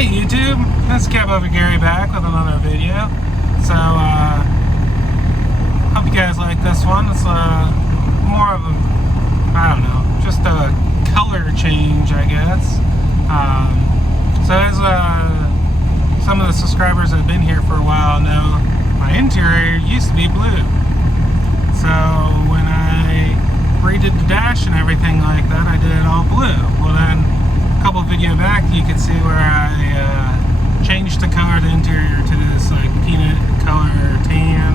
Hey YouTube, this is Kev over Gary back with another video. So, hope you guys like this one. It's more of a, I don't know, just a color change, I guess. So as some of the subscribers that have been here for a while know, my interior used to be blue. So when I redid the dash and everything like that, I did it all blue. Well then, a couple videos back, you could see where I changed the color of the interior to this like peanut color tan,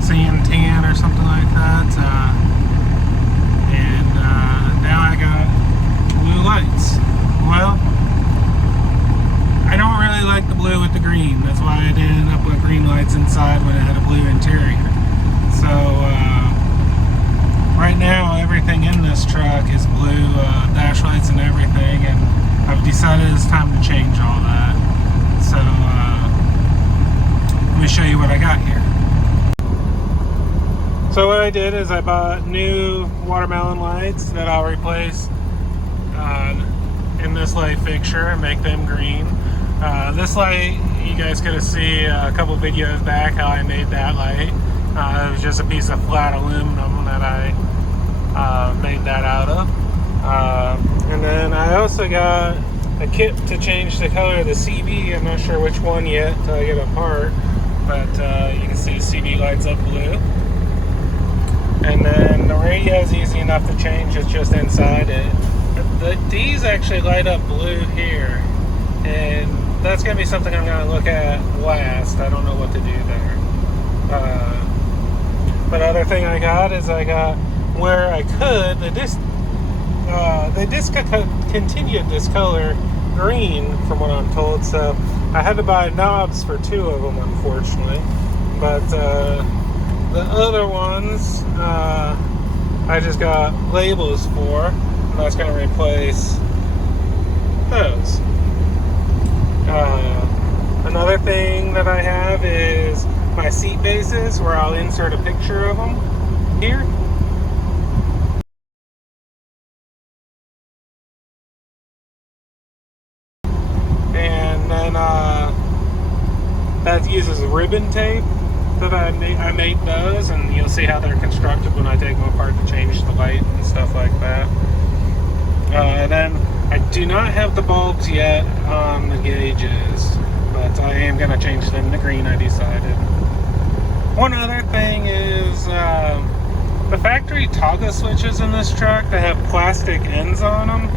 sand tan or something like that. And now I got blue lights. Well, I don't really like the blue with the green. That's why I did end up with green lights inside when it had a blue interior. So right now everything in this truck is blue, dash lights and everything, and I've decided it's time to change all that. So let me show you what I got here. So what I did is I bought new watermelon lights that I'll replace in this light fixture and make them green. This light, you guys could have seen a couple videos back how I made that light. It was just a piece of flat aluminum that I made that out of. And then I also got a kit to change the color of the CV. I'm not sure which one yet until I get it apart, but you can see the CV lights up blue. And then the radio is easy enough to change, it's just inside it. These actually light up blue here, and that's going to be something I'm going to look at last. I don't know what to do there. But other thing I got is I got, where I could, they discontinued this color green from what I'm told, so I had to buy knobs for 2 of them, unfortunately. But the other ones I just got labels for, and that's going to replace those. Another thing that I have is my seat bases, where I'll insert a picture of them here. And then that uses ribbon tape that I made those, and you'll see how they're constructed when I take them apart to change the light and stuff like that. And then I do not have the bulbs yet on the gauges, but I am going to change them to green, I decided. One other thing is the factory toggle switches in this truck, they have plastic ends on them,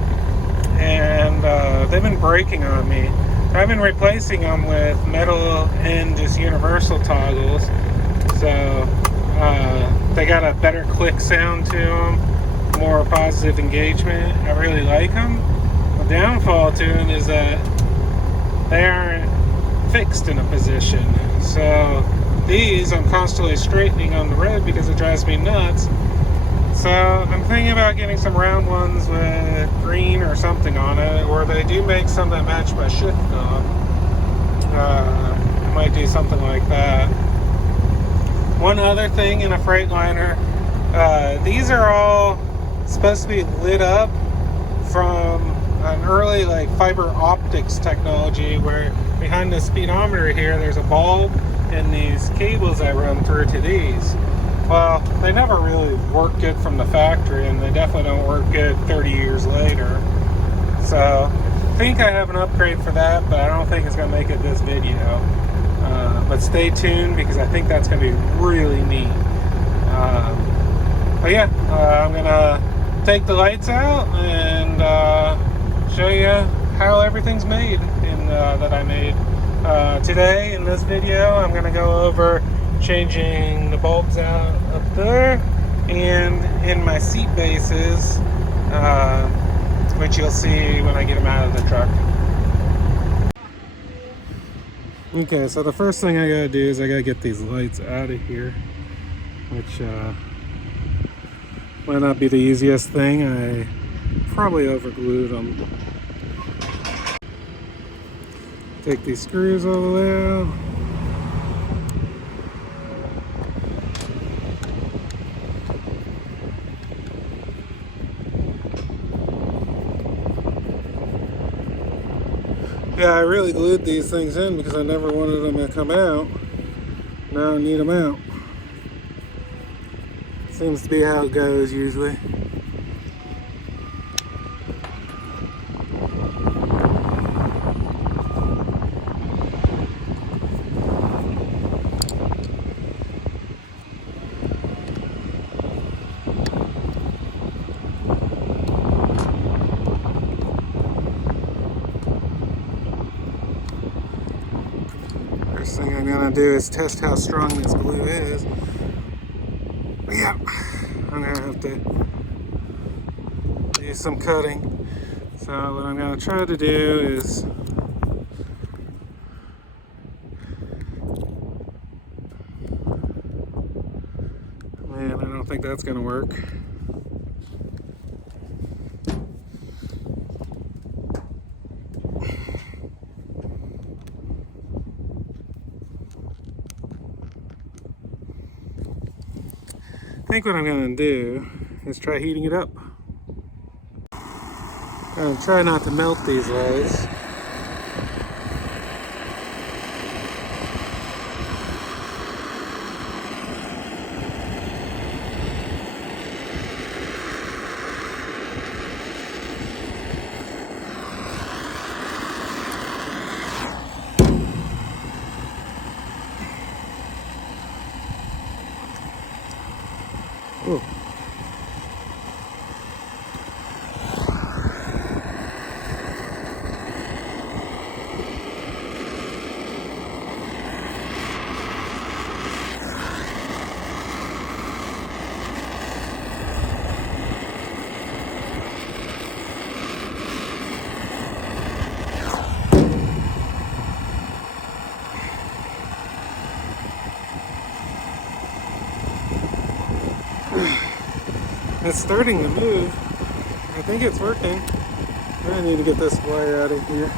and they've been breaking on me. I've been replacing them with metal and just universal toggles, so they got a better click sound to them, more positive engagement. I really like them. The downfall to them is that they aren't fixed in a position, so these I'm constantly straightening on the road because it drives me nuts. So I'm thinking about getting some round ones with green or something on it, or they do make some that match my shift knob. I might do something like that. One other thing in a Freightliner, these are all supposed to be lit up from an early like fiber optics technology, where behind the speedometer here there's a bulb and these cables I run through to these. Well, they never really work good from the factory, and they definitely don't work good 30 years later. So I think I have an upgrade for that, but I don't think it's going to make it this video. But stay tuned, because I think that's going to be really neat. But yeah, I'm going to take the lights out and show you how everything's made that I made. Today in this video, I'm going to go over changing the bulbs out up there and in my seat bases, which you'll see when I get them out of the truck. Okay, so the first thing I gotta do is I gotta get these lights out of here, which might not be the easiest thing. I probably overglued them. Take these screws all the way out. Yeah, I really glued these things in because I never wanted them to come out. Now I need them out. Seems to be how it goes usually. First thing I'm gonna do is test how strong this glue is. Yeah, I'm gonna have to do some cutting. So what I'm gonna try to do is man, I don't think that's gonna work. I think what I'm gonna do is try heating it up. I'm gonna try not to melt these loads. Ooh. It's starting to move. I think it's working. I need to get this wire out of here.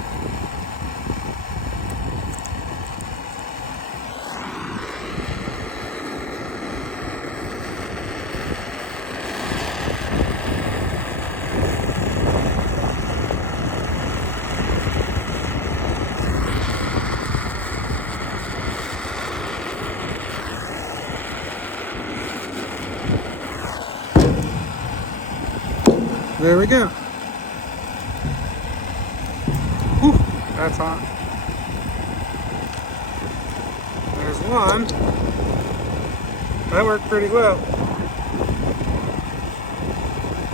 There we go. Whew, that's hot. There's one. That worked pretty well.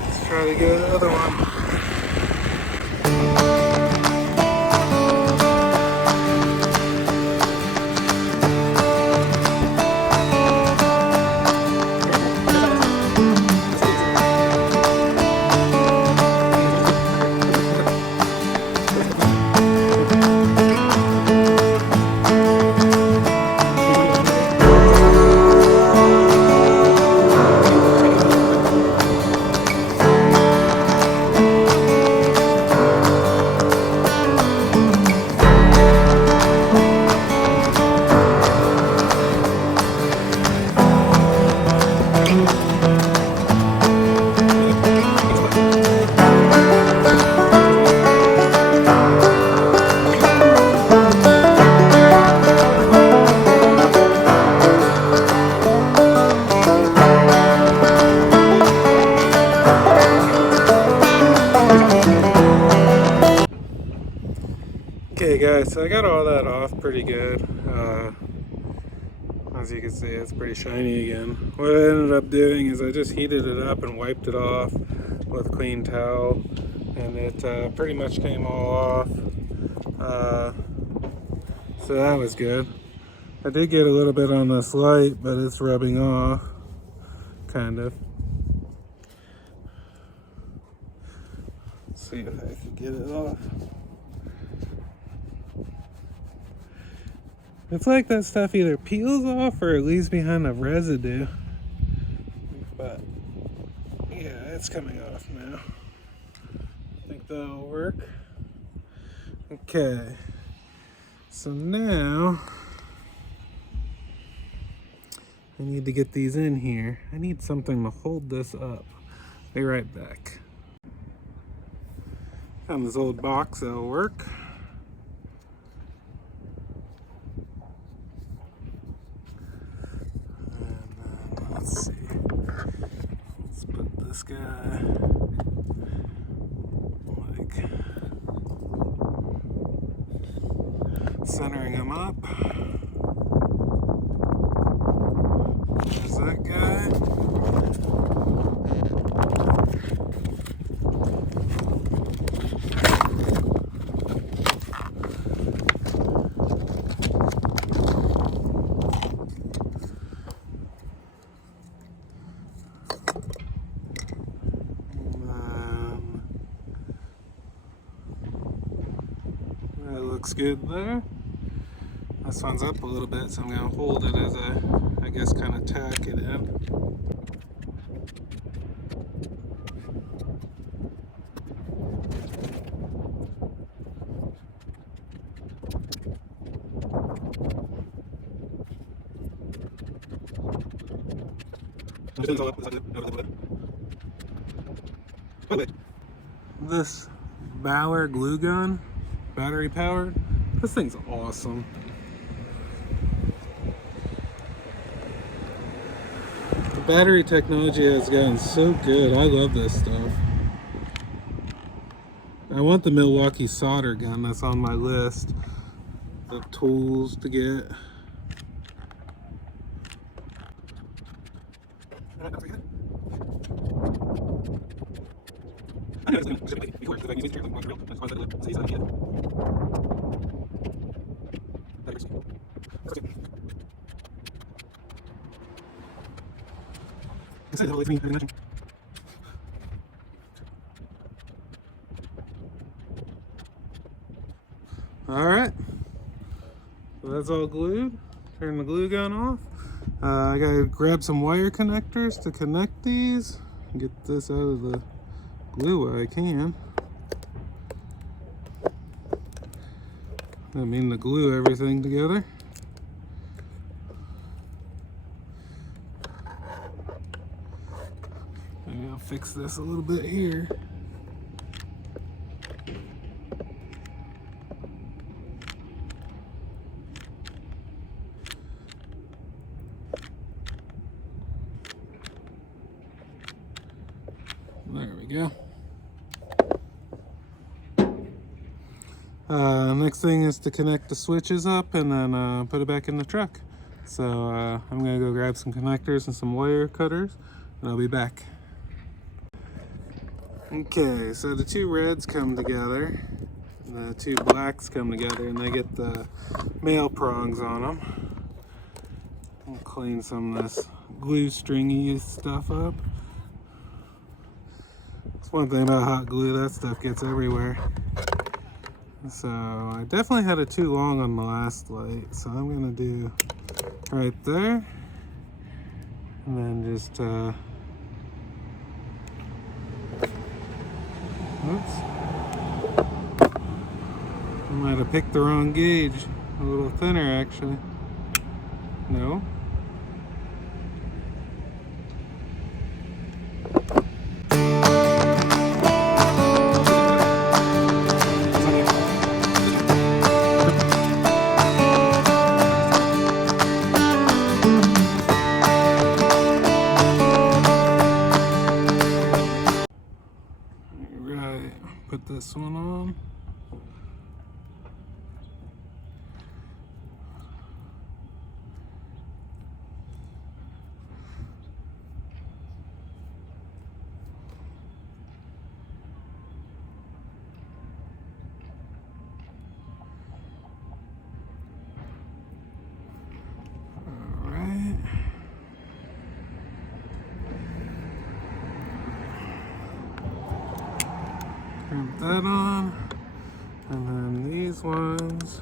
Let's try to get another one. Okay guys, so I got all that off pretty good. As you can see, it's pretty shiny again. What I ended up doing is I just heated it up and wiped it off with a clean towel, and it pretty much came all off. So that was good. I did get a little bit on this light, but it's rubbing off, kind of. Let's see if I can get it off. It's like that stuff either peels off or it leaves behind a residue. But yeah, it's coming off now. I think that'll work. Okay. So now I need to get these in here. I need something to hold this up. Be right back. Found this old box that'll work. Centering them up. There's that guy. That looks good there. This one's up a little bit, so I'm going to hold it as I guess, kind of tack it in. This Bauer glue gun, battery powered, this thing's awesome. The battery technology has gotten so good. I love this stuff. I want the Milwaukee solder gun that's on my list of tools to get. Alright, so that's all glued. Turn the glue gun off. I gotta grab some wire connectors to connect these and get this out of the glue while I can. I mean to glue everything together. Maybe I'll fix this a little bit here. There we go. Next thing is to connect the switches up and then put it back in the truck. So I'm gonna go grab some connectors and some wire cutters and I'll be back. Okay, so the two reds come together, the two blacks come together, and they get the male prongs on them. I'll clean some of this glue stringy stuff up. That's one thing about hot glue, that stuff gets everywhere. So I definitely had it too long on my last light, so I'm gonna do right there, and then just oops, I might have picked the wrong gauge. A little thinner actually. No. Right, put this one on. Clamp that on, and then these ones.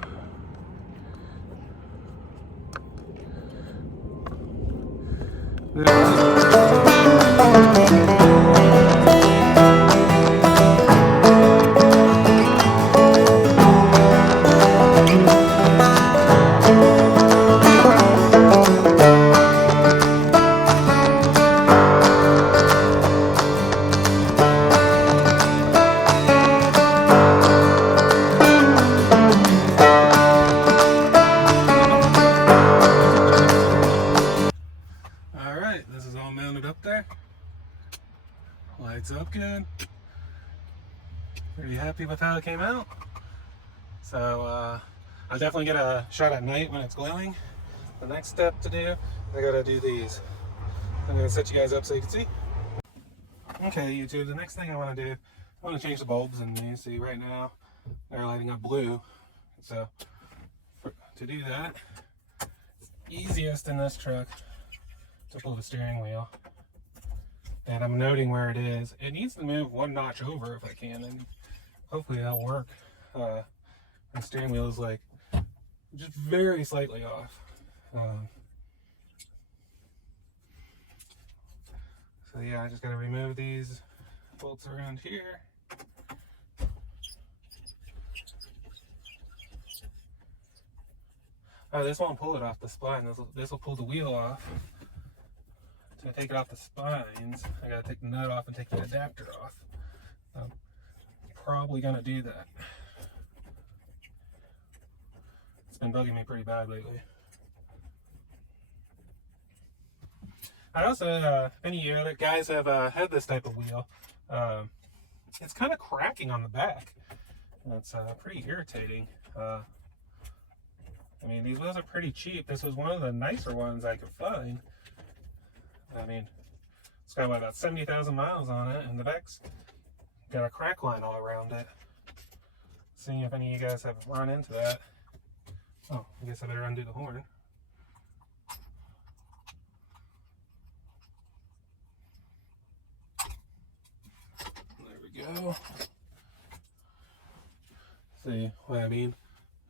Alright, this is all mounted up there. Lights up good. Pretty happy with how it came out. So I'll definitely get a shot at night when it's glowing. The next step to do, I gotta do these. I'm gonna set you guys up so you can see. Okay, YouTube, the next thing I wanna do, I wanna change the bulbs in these. See, right now, they're lighting up blue. So, to do that, it's easiest in this truck to pull the steering wheel. And I'm noting where it is. It needs to move one notch over if I can, and hopefully that'll work. The steering wheel is like just very slightly off. So yeah, I just gotta remove these bolts around here. Oh, this won't pull it off the spine. This will pull the wheel off. To take it off the spines, I gotta take the nut off and take the adapter off. I'm probably gonna do that. It's been bugging me pretty bad lately. I also, any of you other guys have had this type of wheel. It's kind of cracking on the back. It's pretty irritating. I mean, these wheels are pretty cheap. This was one of the nicer ones I could find. I mean, it's got about 70,000 miles on it, and the back's got a crack line all around it. Seeing if any of you guys have run into that. Oh, I guess I better undo the horn. There we go. See what I mean?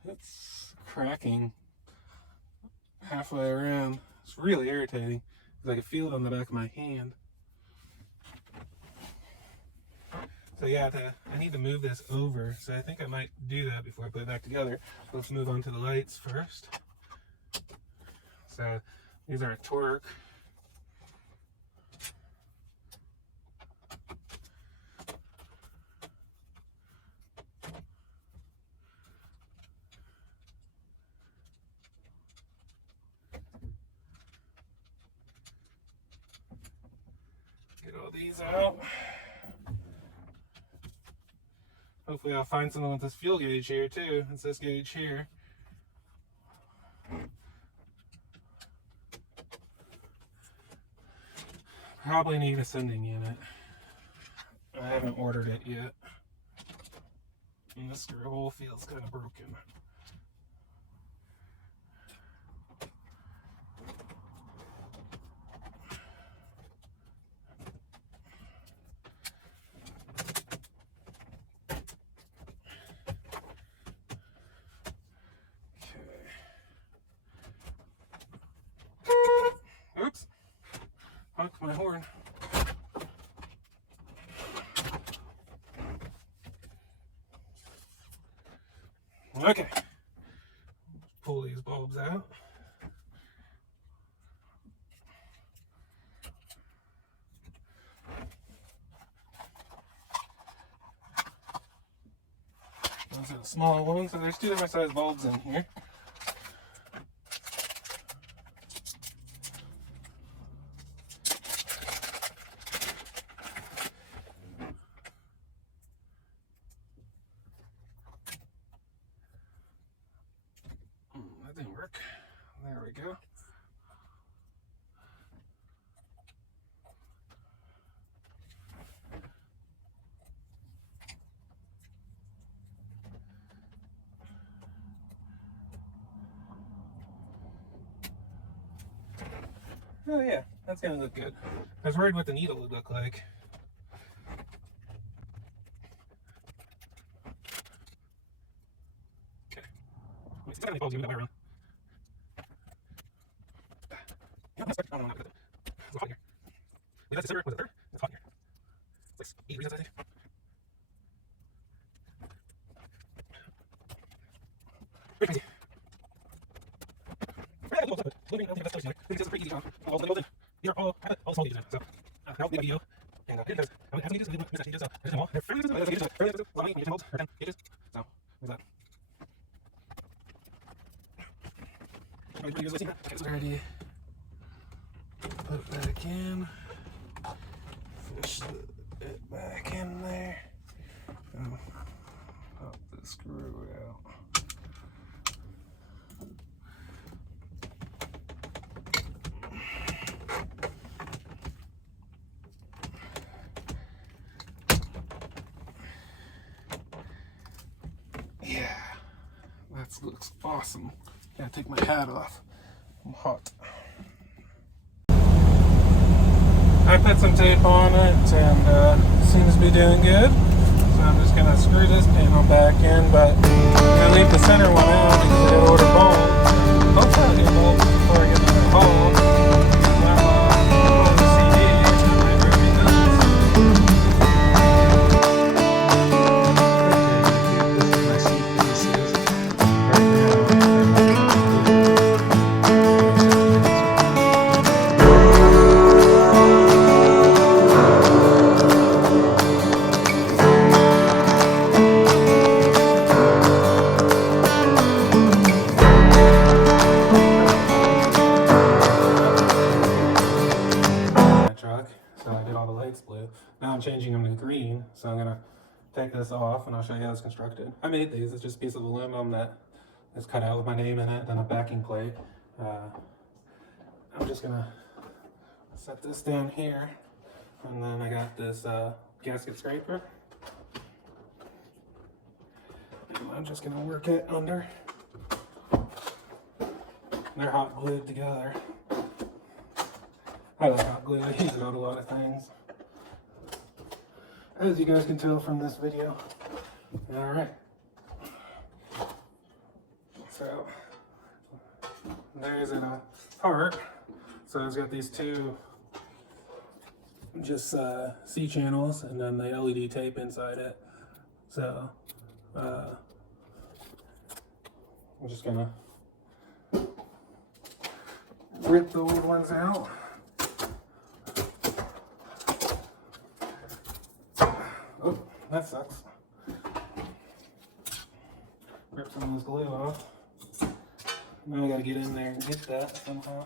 It's cracking halfway around. It's really irritating because I can feel it on the back of my hand. So yeah, I need to move this over. So I think I might do that before I put it back together. Let's move on to the lights first. So these are a torque. Get all these out. Hopefully I'll find something with this fuel gauge here too. It's this gauge here. Probably need a sending unit. I haven't ordered it yet. And this screw hole feels kind of broken. Oops. Honked my horn. Okay. Pull these bulbs out. Those are the small ones, so there's two different size bulbs in here. That didn't work. There we go. Oh yeah, that's gonna look good. I was worried what the needle would look like. Okay. Wait, it's got any bulbs you move that way around. Yeah, that's better. I don't know what it's hot here. Wait, that's December. Was it third? It's hot here. It's like 8 degrees outside. Very crazy. I don't think that's close together. I think this is a pretty easy job. All the building. These are all small gauges now. So that'll be a video. And here it goes. How many gauges? There's gauges. So there's them all. They're fairly expensive. There's gauges. Fairly expensive. Well, 8 volts or 10 gauges. So there's that. Pretty good listening. Okay, so ready. Put it back in. Fish it back in there. Pop the screw out. This looks awesome. Gotta take my hat off. I'm hot. I put some tape on it and it seems to be doing good. So I'm just gonna screw this panel back in, but I'm gonna leave the center one out because I ordered bulbs. Hopefully I'll get bulbs before I get to the hall. Blue. Now I'm changing them to green, so I'm gonna take this off and I'll show you how it's constructed. I made these. It's just a piece of aluminum that is cut out with my name in it, then a backing plate. I'm just gonna set this down here, and then I got this gasket scraper, and I'm just gonna work it under. They're hot glued together. I like hot glue. I use it on a lot of things, as you guys can tell from this video. All right. So there's it apart. So it's got these two just C channels and then the LED tape inside it. So I'm just gonna rip the old ones out. Oh, that sucks. Rip some of this glue off. Now I gotta get in there and get that somehow.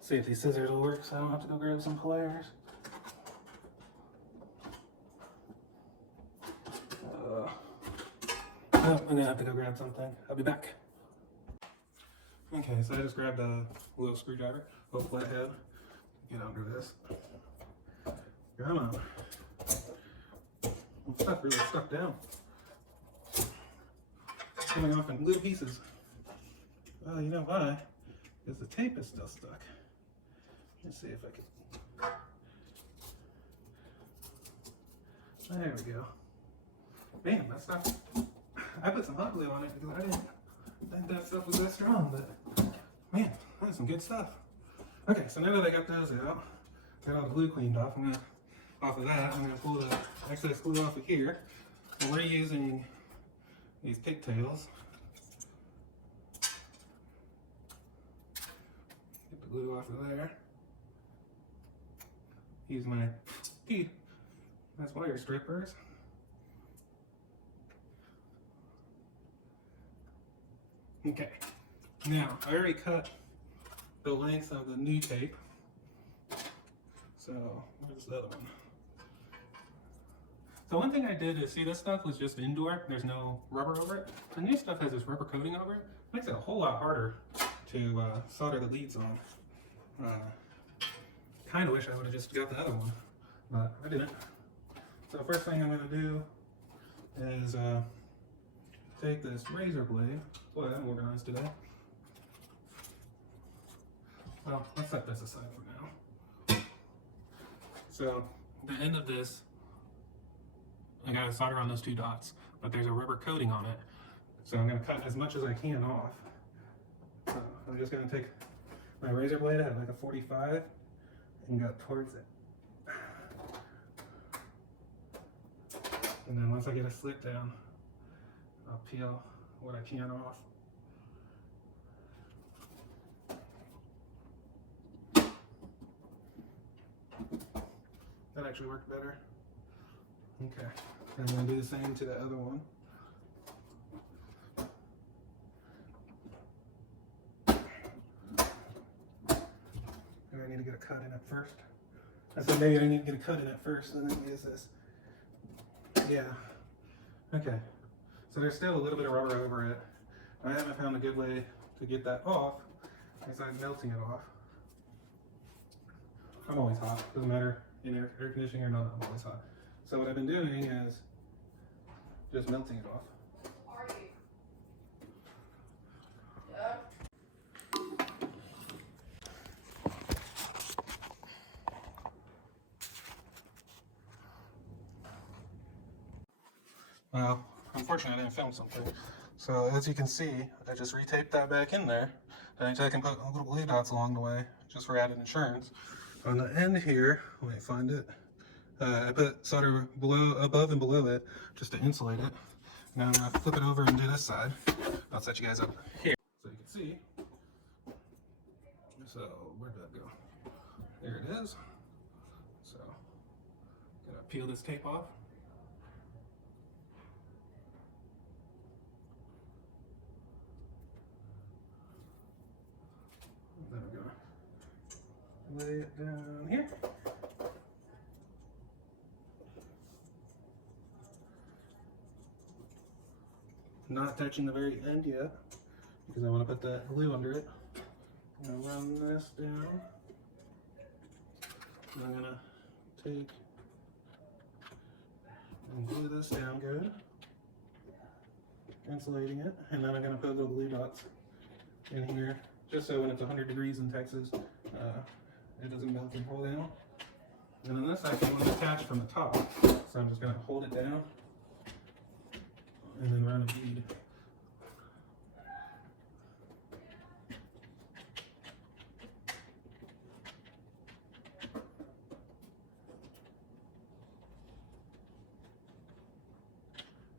See if these scissors will work so I don't have to go grab some pliers. Oh, I'm gonna have to go grab something. I'll be back. Okay, so I just grabbed a little screwdriver, little flathead. Get under this. Come on. Stuff really stuck down. It's coming off in little pieces. Well, you know why? Because the tape is still stuck. Let's see if I can. There we go. Man, that stuff. I put some hot glue on it because I didn't think that stuff was that strong, but man, that's some good stuff. Okay, so now that I got those out, got all the glue cleaned off, off of that, I'm gonna pull the excess glue off of here. And we're using these pigtails. Get the glue off of there. Use my teeth as wire strippers. Okay, now I already cut the length of the new tape. So where's the other one? So one thing I did is, see, this stuff was just indoor. There's no rubber over it. The new stuff has this rubber coating over it. Makes it a whole lot harder to solder the leads on. Kind of wish I would have just got the other one, but I didn't. So first thing I'm going to do is take this razor blade. Boy, I'm organized today. Well, let's set this aside for now. So the end of this, I got to solder on those two dots, but there's a rubber coating on it. So I'm going to cut as much as I can off. So I'm just going to take my razor blade at like a 45 and go towards it. And then once I get a slit down, I'll peel what I can off. That actually worked better. Okay, I'm going to do the same to the other one. And I need to get a cut in it first. I said maybe I need to get a cut in it first and then use this. Yeah. Okay. So there's still a little bit of rubber over it. I haven't found a good way to get that off besides melting it off. I'm always hot. Doesn't matter in air conditioning or not, I'm always hot. So what I've been doing is just melting it off. Well, unfortunately I didn't film something. So as you can see, I just retaped that back in there. And I can put little glue dots along the way, just for added insurance. On the end here, let me find it. I put solder below, above and below it, just to insulate it. Now I'm gonna flip it over and do this side. I'll set you guys up here. So you can see. So where did that go? There it is. So, gonna peel this tape off. Then we're gonna lay it down here. Not touching the very end yet, because I want to put that glue under it. I'm gonna run this down. I'm gonna take and glue this down good, insulating it, and then I'm gonna put little glue dots in here, just so when it's 100 degrees in Texas, it doesn't melt and fall down. And then this actually was attached from the top, so I'm just gonna hold it down and then run a bead.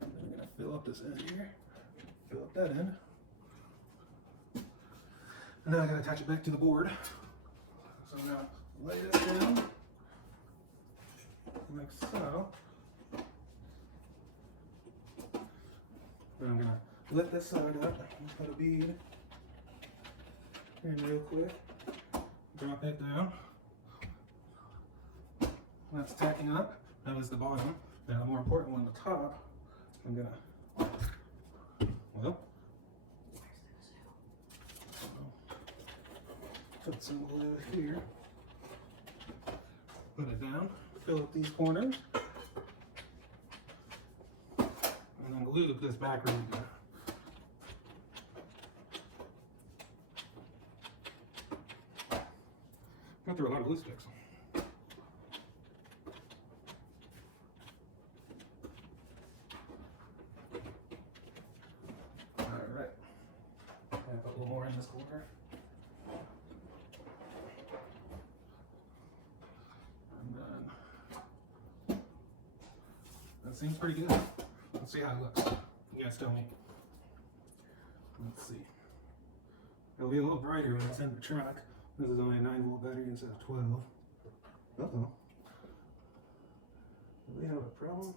I'm gonna fill up this end here, fill up that end. And now I gotta attach it back to the board. So I'm gonna lay this down, like so. Then I'm gonna lift this side up and put a bead in real quick. Drop it down. That's tacking up. That was the bottom. Now the more important one, the top, I'm gonna, well, put some glue here. Put it down. Fill up these corners. And then glue this back really good. Got through a lot of glue sticks. Alright. Put a little more in this corner. And then that seems pretty good. Let's see how it looks. You guys tell me. Let's see. It'll be a little brighter when it's in the truck. This is only a 9-volt battery instead of 12. Uh-oh. Do we have a problem?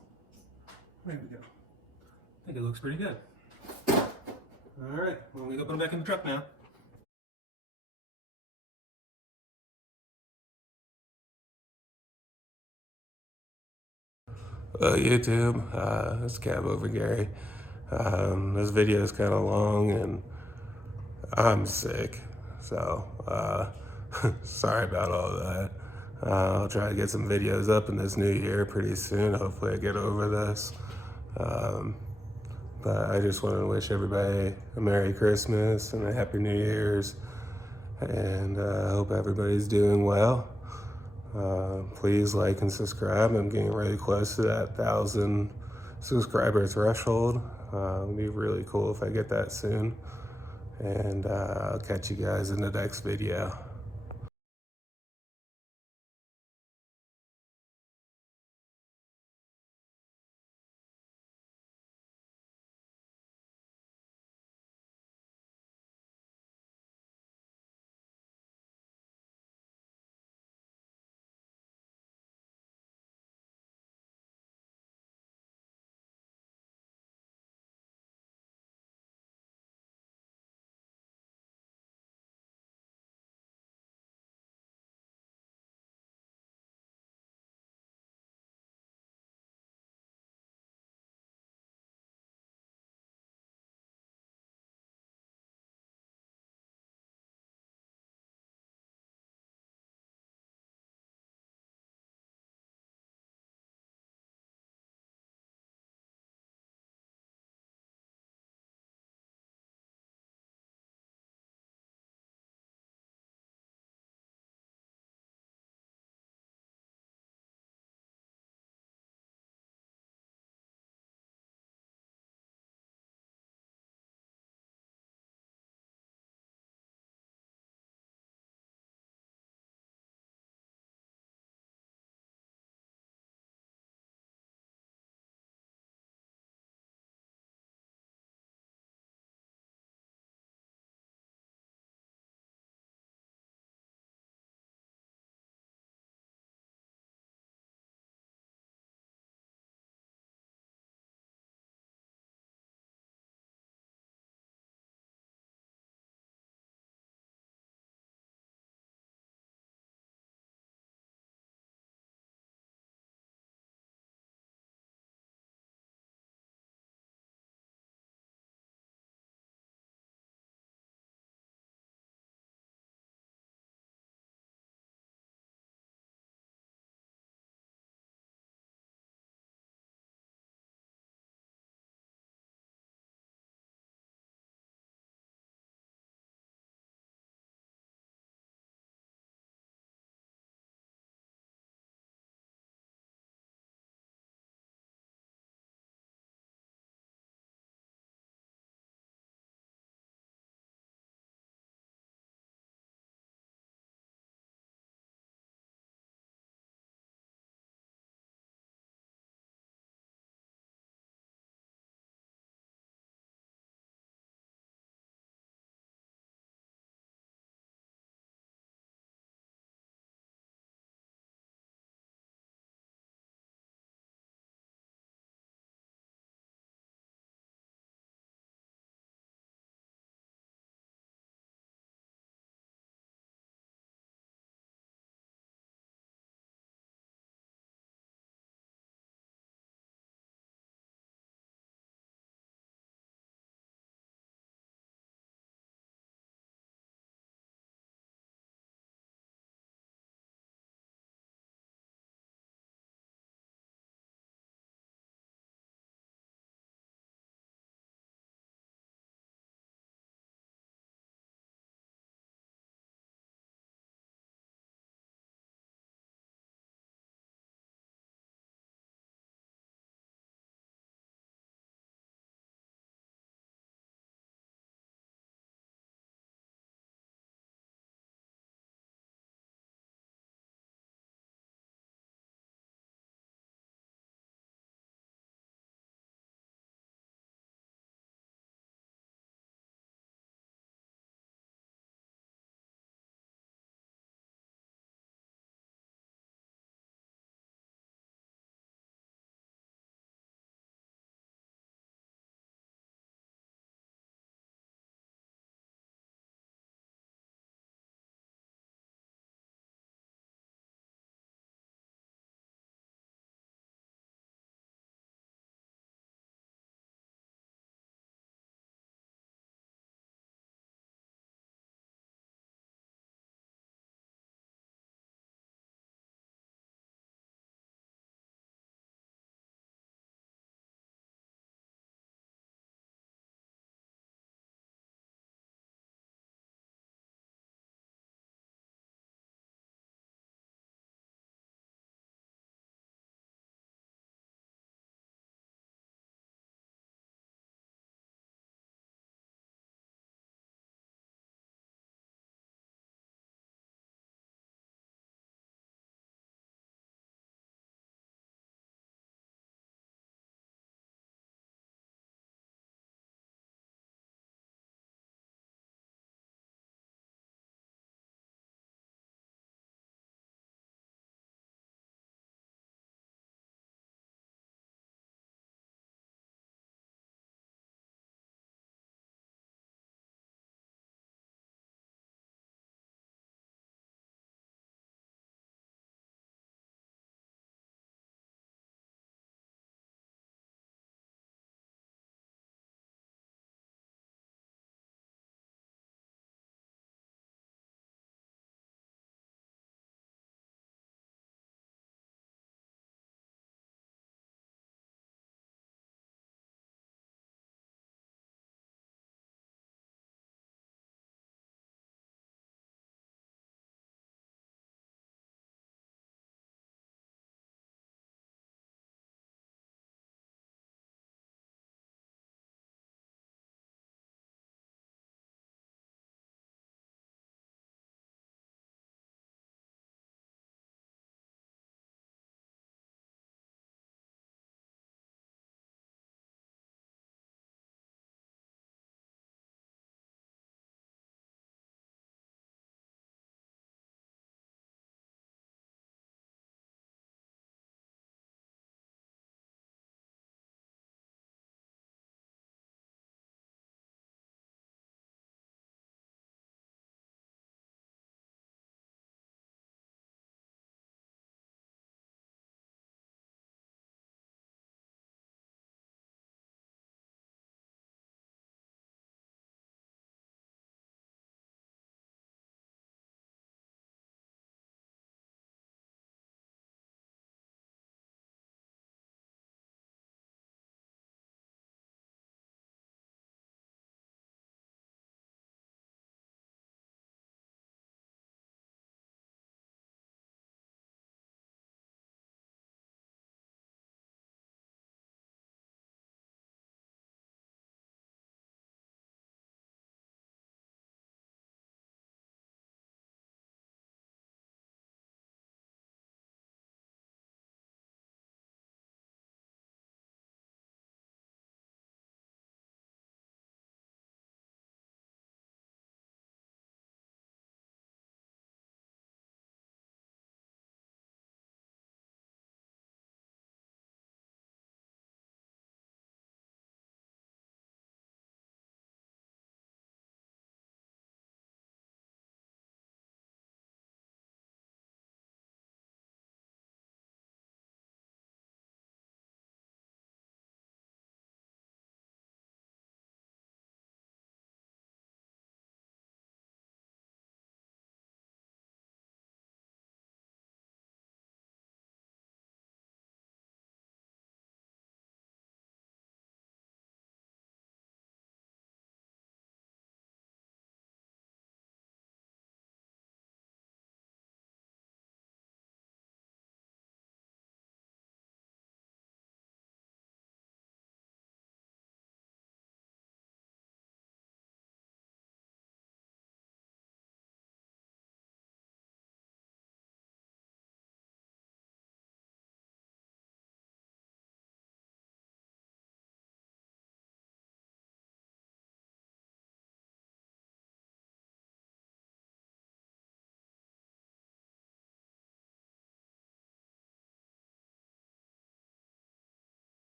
There we go. I think it looks pretty good. Alright, well, we go put them back in the truck now. YouTube, it's Cab over Gary. This video is kind of long and I'm sick, so sorry about all that. I'll try to get some videos up in this new year pretty soon. Hopefully I get over this. But I just want to wish everybody a Merry Christmas and a Happy New Year's, and I hope everybody's doing well. Please like and subscribe. I'm getting really close to that 1,000 subscriber threshold. It'd be really cool if I get that soon. And I'll catch you guys in the next video.